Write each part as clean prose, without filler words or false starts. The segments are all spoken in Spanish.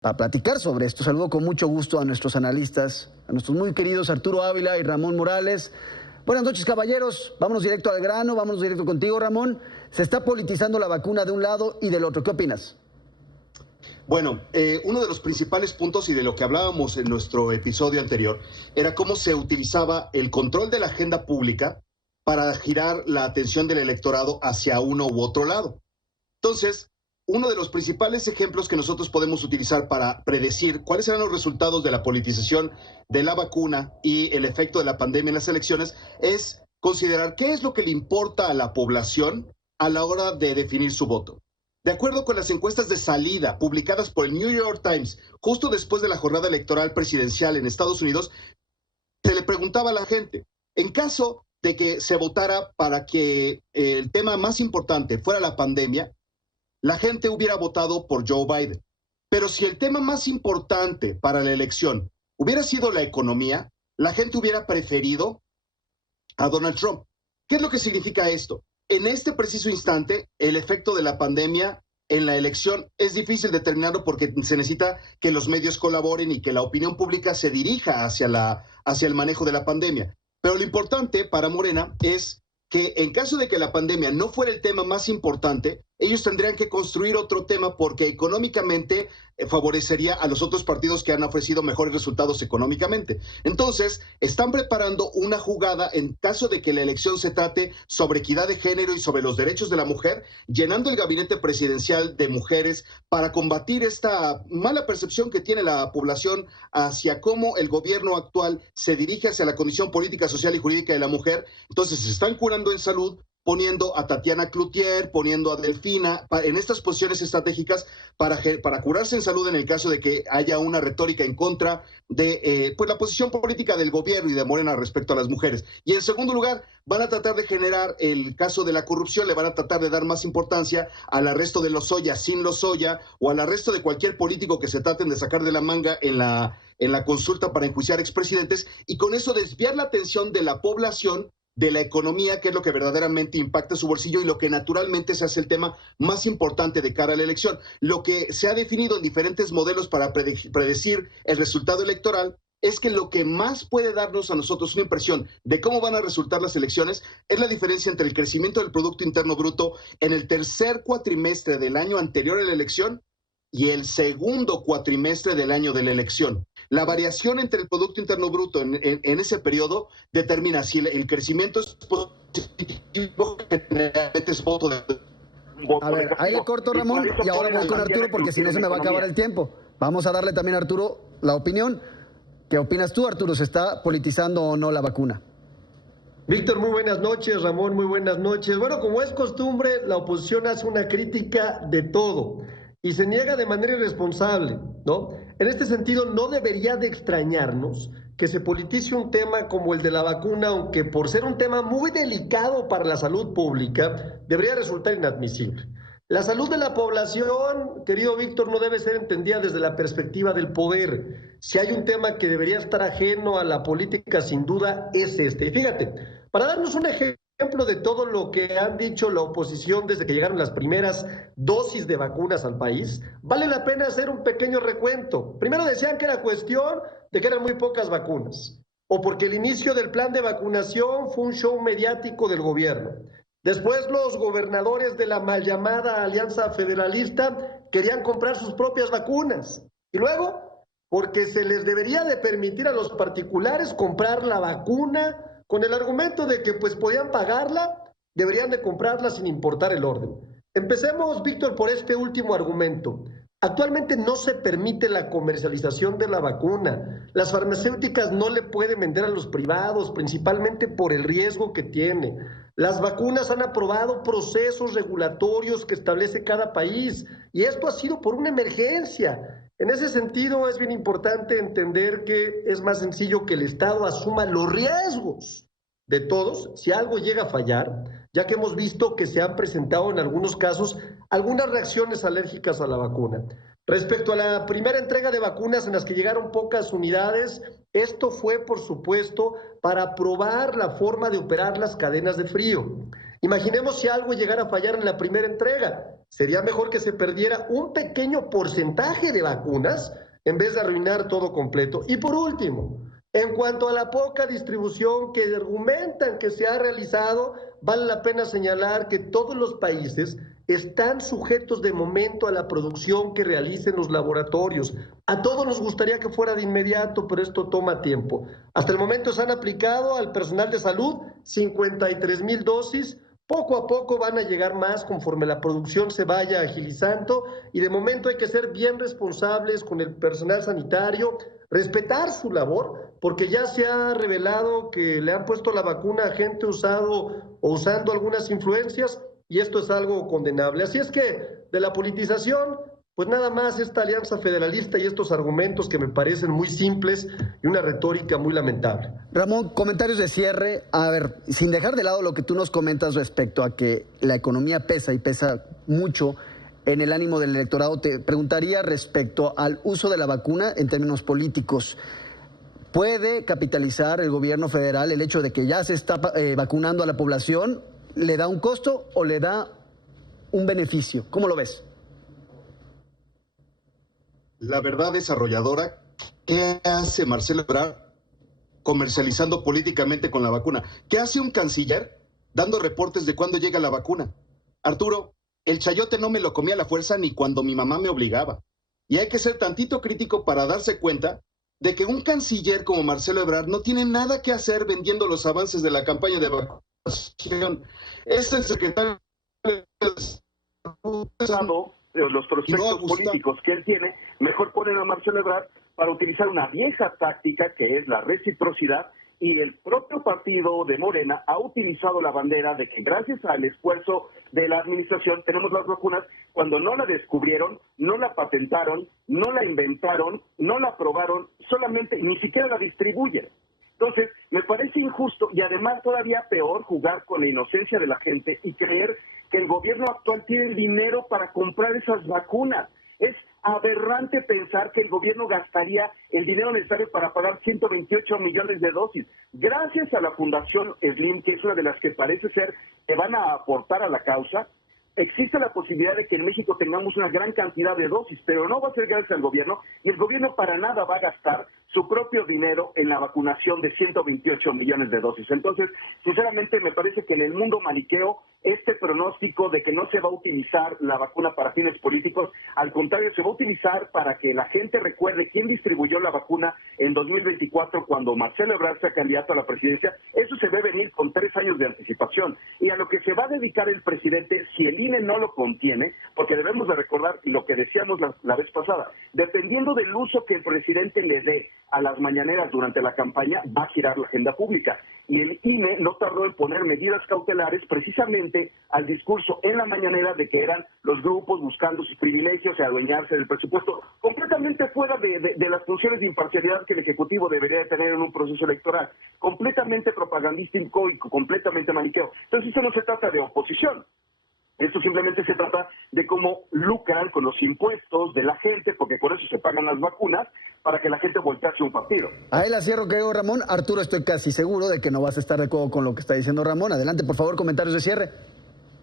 Para platicar sobre esto, saludo con mucho gusto a nuestros analistas, a nuestros muy queridos Arturo Ávila y Ramón Morales. Buenas noches, caballeros. Vámonos directo al grano, vámonos directo contigo, Ramón. Se está politizando la vacuna de un lado y del otro. ¿Qué opinas? Bueno, uno de los principales puntos y de lo que hablábamos en nuestro episodio anterior era cómo se utilizaba el control de la agenda pública para girar la atención del electorado hacia uno u otro lado. Entonces, uno de los principales ejemplos que nosotros podemos utilizar para predecir cuáles serán los resultados de la politización de la vacuna y el efecto de la pandemia en las elecciones es considerar qué es lo que le importa a la población a la hora de definir su voto. De acuerdo con las encuestas de salida publicadas por el New York Times justo después de la jornada electoral presidencial en Estados Unidos, se le preguntaba a la gente, en caso de que se votara para que el tema más importante fuera la pandemia, la gente hubiera votado por Joe Biden. Pero si el tema más importante para la elección hubiera sido la economía, la gente hubiera preferido a Donald Trump. ¿Qué es lo que significa esto? En este preciso instante, el efecto de la pandemia en la elección es difícil determinarlo porque se necesita que los medios colaboren y que la opinión pública se dirija hacia el manejo de la pandemia. Pero lo importante para Morena es que en caso de que la pandemia no fuera el tema más importante, ellos tendrían que construir otro tema porque económicamente favorecería a los otros partidos que han ofrecido mejores resultados económicamente. Entonces, están preparando una jugada en caso de que la elección se trate sobre equidad de género y sobre los derechos de la mujer, llenando el gabinete presidencial de mujeres para combatir esta mala percepción que tiene la población hacia cómo el gobierno actual se dirige hacia la condición política, social y jurídica de la mujer. Entonces, se están curando en salud, poniendo a Tatiana Cloutier, poniendo a Delfina en estas posiciones estratégicas para curarse en salud en el caso de que haya una retórica en contra de pues la posición política del gobierno y de Morena respecto a las mujeres. Y en segundo lugar, van a tratar de generar el caso de la corrupción, le van a tratar de dar más importancia al arresto de Lozoya sin Lozoya o al arresto de cualquier político que se traten de sacar de la manga en la consulta para enjuiciar expresidentes y con eso desviar la atención de la población de la economía, que es lo que verdaderamente impacta su bolsillo y lo que naturalmente se hace el tema más importante de cara a la elección. Lo que se ha definido en diferentes modelos para predecir el resultado electoral es que lo que más puede darnos a nosotros una impresión de cómo van a resultar las elecciones es la diferencia entre el crecimiento del Producto Interno Bruto en el tercer cuatrimestre del año anterior a la elección y el segundo cuatrimestre del año de la elección. La variación entre el Producto Interno Bruto en ese periodo determina si el crecimiento es positivo, generalmente es voto de... A ver, ahí le corto, Ramón, y ahora voy con Arturo porque si no se me va a acabar el tiempo. Vamos a darle también a Arturo la opinión. ¿Qué opinas tú, Arturo? ¿Se está politizando o no la vacuna? Víctor, muy buenas noches. Ramón, muy buenas noches. Bueno, como es costumbre, la oposición hace una crítica de todo y se niega de manera irresponsable, ¿no? En este sentido, no debería de extrañarnos que se politice un tema como el de la vacuna, aunque por ser un tema muy delicado para la salud pública, debería resultar inadmisible. La salud de la población, querido Víctor, no debe ser entendida desde la perspectiva del poder. Si hay un tema que debería estar ajeno a la política, sin duda, es este. Y fíjate, para darnos un ejemplo de todo lo que han dicho la oposición desde que llegaron las primeras dosis de vacunas al país, vale la pena hacer un pequeño recuento. Primero decían que era cuestión de que eran muy pocas vacunas, o porque el inicio del plan de vacunación fue un show mediático del gobierno. Después los gobernadores de la mal llamada Alianza Federalista querían comprar sus propias vacunas. Y luego, porque se les debería de permitir a los particulares comprar la vacuna con el argumento de que pues podían pagarla, deberían de comprarla sin importar el orden. Empecemos, Víctor, por este último argumento. Actualmente no se permite la comercialización de la vacuna. Las farmacéuticas no le pueden vender a los privados, principalmente por el riesgo que tiene. Las vacunas han aprobado procesos regulatorios que establece cada país y esto ha sido por una emergencia. En ese sentido es bien importante entender que es más sencillo que el Estado asuma los riesgos de todos si algo llega a fallar, ya que hemos visto que se han presentado en algunos casos algunas reacciones alérgicas a la vacuna. Respecto a la primera entrega de vacunas en las que llegaron pocas unidades, esto fue, por supuesto, para probar la forma de operar las cadenas de frío. Imaginemos si algo llegara a fallar en la primera entrega. sería mejor que se perdiera un pequeño porcentaje de vacunas en vez de arruinar todo completo. Y por último, en cuanto a la poca distribución que argumentan que se ha realizado, vale la pena señalar que todos los países están sujetos de momento a la producción que realicen los laboratorios. A todos nos gustaría que fuera de inmediato, pero esto toma tiempo. Hasta el momento se han aplicado al personal de salud 53,000 dosis. Poco a poco van a llegar más conforme la producción se vaya agilizando y de momento hay que ser bien responsables con el personal sanitario, respetar su labor, porque ya se ha revelado que le han puesto la vacuna a gente usando algunas influencias y esto es algo condenable. Así es que de la politización, pues nada más esta alianza federalista y estos argumentos que me parecen muy simples y una retórica muy lamentable. Ramón, comentarios de cierre. A ver, sin dejar de lado lo que tú nos comentas respecto a que la economía pesa y pesa mucho en el ánimo del electorado, te preguntaría respecto al uso de la vacuna en términos políticos. ¿Puede capitalizar el gobierno federal el hecho de que ya se está vacunando a la población? ¿Le da un costo o le da un beneficio? ¿Cómo lo ves? La verdad desarrolladora, ¿qué hace Marcelo Ebrard comercializando políticamente con la vacuna? ¿Qué hace un canciller dando reportes de cuándo llega la vacuna? Arturo, el chayote no me lo comía a la fuerza ni cuando mi mamá me obligaba. Y hay que ser tantito crítico para darse cuenta de que un canciller como Marcelo Ebrard no tiene nada que hacer vendiendo los avances de la campaña de vacunación. Es el secretario de Salud. Los prospectos políticos que él tiene, mejor ponen a Marcelo Ebrard para utilizar una vieja táctica que es la reciprocidad, y el propio partido de Morena ha utilizado la bandera de que gracias al esfuerzo de la administración tenemos las vacunas cuando no la descubrieron, no la patentaron, no la inventaron, no la aprobaron, solamente ni siquiera la distribuyen. Entonces, me parece injusto y además todavía peor jugar con la inocencia de la gente y creer que el gobierno actual tiene el dinero para comprar esas vacunas. Es aberrante pensar que el gobierno gastaría el dinero necesario para pagar 128 millones de dosis. Gracias a la Fundación Slim, que es una de las que parece ser que van a aportar a la causa, existe la posibilidad de que en México tengamos una gran cantidad de dosis, pero no va a ser gracias al gobierno, y el gobierno para nada va a gastar su propio dinero en la vacunación de 128 millones de dosis. Entonces, sinceramente, me parece que en el mundo maniqueo, este pronóstico de que no se va a utilizar la vacuna para fines políticos, al contrario, se va a utilizar para que la gente recuerde quién distribuyó la vacuna en 2024 cuando Marcelo Ebrard sea candidato a la presidencia. Eso se ve venir con 3 años de anticipación. Y a lo que se va a dedicar el presidente, si el INE no lo contiene, porque debemos de recordar lo que decíamos la vez pasada, dependiendo del uso que el presidente le dé a las mañaneras durante la campaña, va a girar la agenda pública. Y el INE no tardó en poner medidas cautelares precisamente al discurso en la mañanera de que eran los grupos buscando sus privilegios y adueñarse del presupuesto, completamente fuera de las funciones de imparcialidad que el Ejecutivo debería de tener en un proceso electoral, completamente propagandístico y completamente maniqueo. Entonces eso no se trata de oposición. Esto simplemente se trata de cómo lucran con los impuestos de la gente, porque por eso se pagan las vacunas, para que la gente voltee hacia un partido. Ahí la cierro, creo, Ramón. Arturo, estoy casi seguro de que no vas a estar de acuerdo con lo que está diciendo Ramón. Adelante, por favor, comentarios de cierre.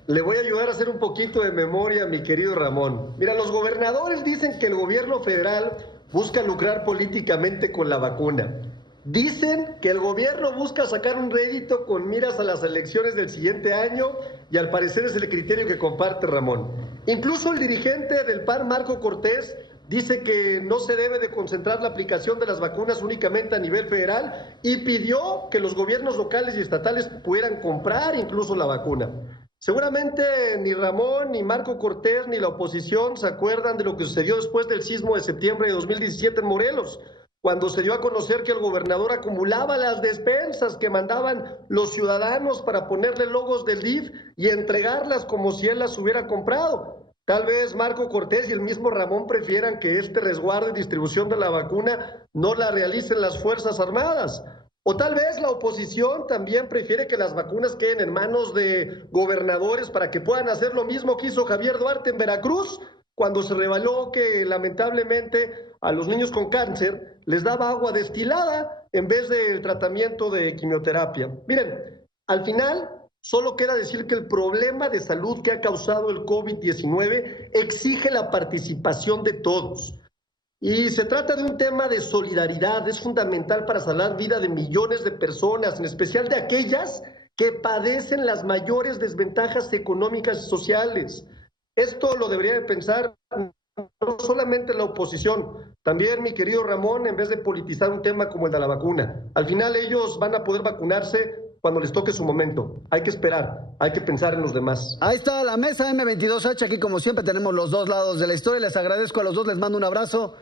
Le voy a ayudar a hacer un poquito de memoria, mi querido Ramón. Mira, los gobernadores dicen que el gobierno federal busca lucrar políticamente con la vacuna. Dicen que el gobierno busca sacar un rédito con miras a las elecciones del siguiente año y al parecer es el criterio que comparte Ramón. Incluso el dirigente del PAN, Marco Cortés, dice que no se debe de concentrar la aplicación de las vacunas únicamente a nivel federal y pidió que los gobiernos locales y estatales pudieran comprar incluso la vacuna. Seguramente ni Ramón, ni Marco Cortés, ni la oposición se acuerdan de lo que sucedió después del sismo de septiembre de 2017 en Morelos, cuando se dio a conocer que el gobernador acumulaba las despensas que mandaban los ciudadanos para ponerle logos del DIF y entregarlas como si él las hubiera comprado. Tal vez Marco Cortés y el mismo Ramón prefieran que este resguardo y distribución de la vacuna no la realicen las Fuerzas Armadas. O tal vez la oposición también prefiere que las vacunas queden en manos de gobernadores para que puedan hacer lo mismo que hizo Javier Duarte en Veracruz, cuando se reveló que lamentablemente a los niños con cáncer les daba agua destilada en vez del tratamiento de quimioterapia. Miren, al final Solo queda decir que el problema de salud que ha causado el COVID-19 exige la participación de todos. Y se trata de un tema de solidaridad, es fundamental para salvar vida de millones de personas, en especial de aquellas que padecen las mayores desventajas económicas y sociales. Esto lo debería de pensar no solamente la oposición, también mi querido Ramón, en vez de politizar un tema como el de la vacuna. Al final ellos van a poder vacunarse cuando les toque su momento. Hay que esperar, hay que pensar en los demás. Ahí está la mesa M22H, aquí como siempre tenemos los dos lados de la historia. Les agradezco a los dos, les mando un abrazo.